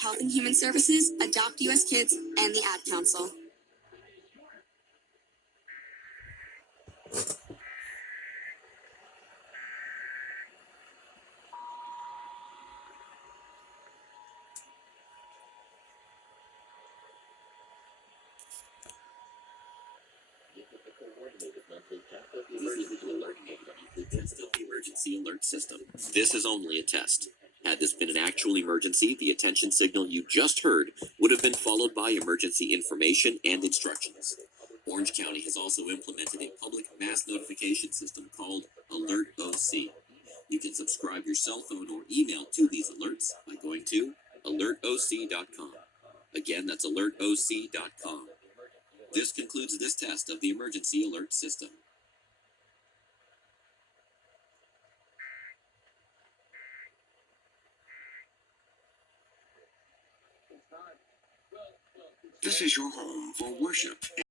of Health and Human Services, Adopt U.S. Kids, and the Ad Council. Emergency alert system. This is only a test. Had this been an actual emergency, the attention signal you just heard would have been followed by emergency information and instructions. Orange County has also implemented a public mass notification system called Alert OC. You can subscribe your cell phone or email to these alerts by going to alertoc.com. Again, that's alertoc.com. This concludes this test of the emergency alert system. This is your home for worship.